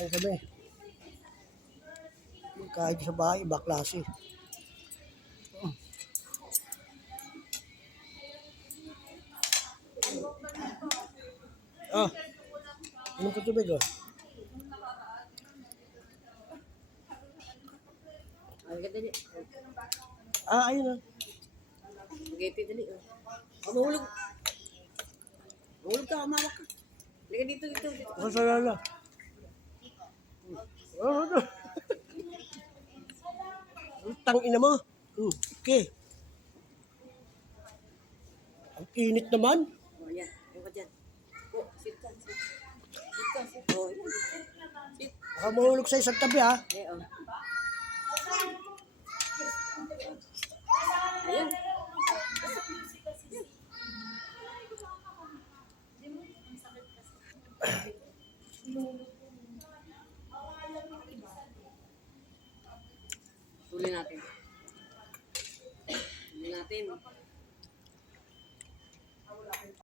Kain kami. Kain sa bahay, iba klase. Ah, anong ko tubig oh? Ay. Ah, ayun ah. Spaghetti dali. Oh. Oh, mahulog. Mahulog ka, umawak ka. Liga dito, dito. dito. Ako sa lala. Oh, ano? Tangina mo. Hmm, okay. Ang init naman. Oh, yan. Yung ka dyan. Oh, sit ka, sit. Sit ka, sit. Oh, yan. Sit. Baka mahulog sa isang tabi ha. Eh, oh. Ayan. Huli natin. Huli natin.